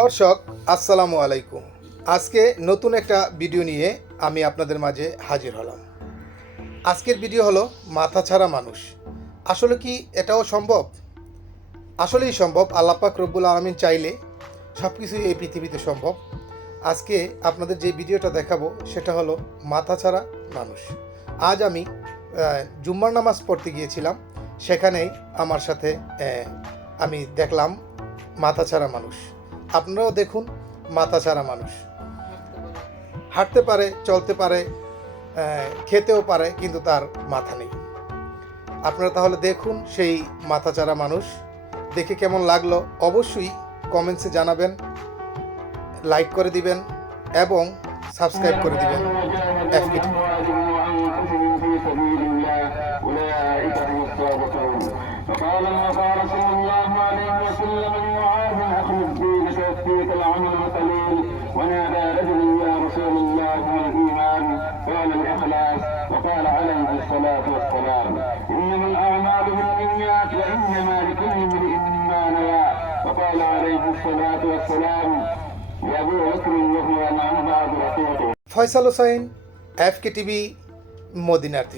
দর্শক আসসালামু আলাইকুম। আজকে নতুন একটা ভিডিও নিয়ে আমি আপনাদের মাঝে হাজির হলাম। আজকের ভিডিও হলো মাথা ছাড়া মানুষ। আসলে কি এটাও সম্ভব? আসলেই সম্ভব। আল্লাহ পাক রব্বুল আলামিন চাইলে সব কিছুই এই পৃথিবীতে সম্ভব। আজকে আপনাদের যে ভিডিওটা দেখাবো সেটা হলো মাথা ছাড়া মানুষ। আজ আমি জুম্মার নামাজ পড়তে গিয়েছিলাম, সেখানেই আমার সাথে আমি দেখলাম মাথা ছাড়া মানুষ। আপনারাও দেখুন মাথা ছাড়া মানুষ। হাঁটতে পারে, চলতে পারে, খেতেও পারে, কিন্তু তার মাথা নেই। আপনারা তাহলে দেখুন সেই মাথা ছাড়া মানুষ। দেখে কেমন লাগলো অবশ্যই কমেন্টসে জানাবেন, লাইক করে দিবেন এবং সাবস্ক্রাইব করে দিবেন এফকে টিভি। فقال المصطفى صلى الله عليه وسلم لمعاذ اخلص دين سيكفيك العمل القليل ونادى رجل يا رسول الله ما الايمان قال الاخلاص وقال عليه الصلاه والسلام انما الاعمال بالنيات وانما لكل امرئ ما نوى وقال عليه الصلاه والسلام لابو بكر وهو مع بعض رفيقه। ফয়সাল হোসাইন, এফকে টিভি, মদিনার থেকে।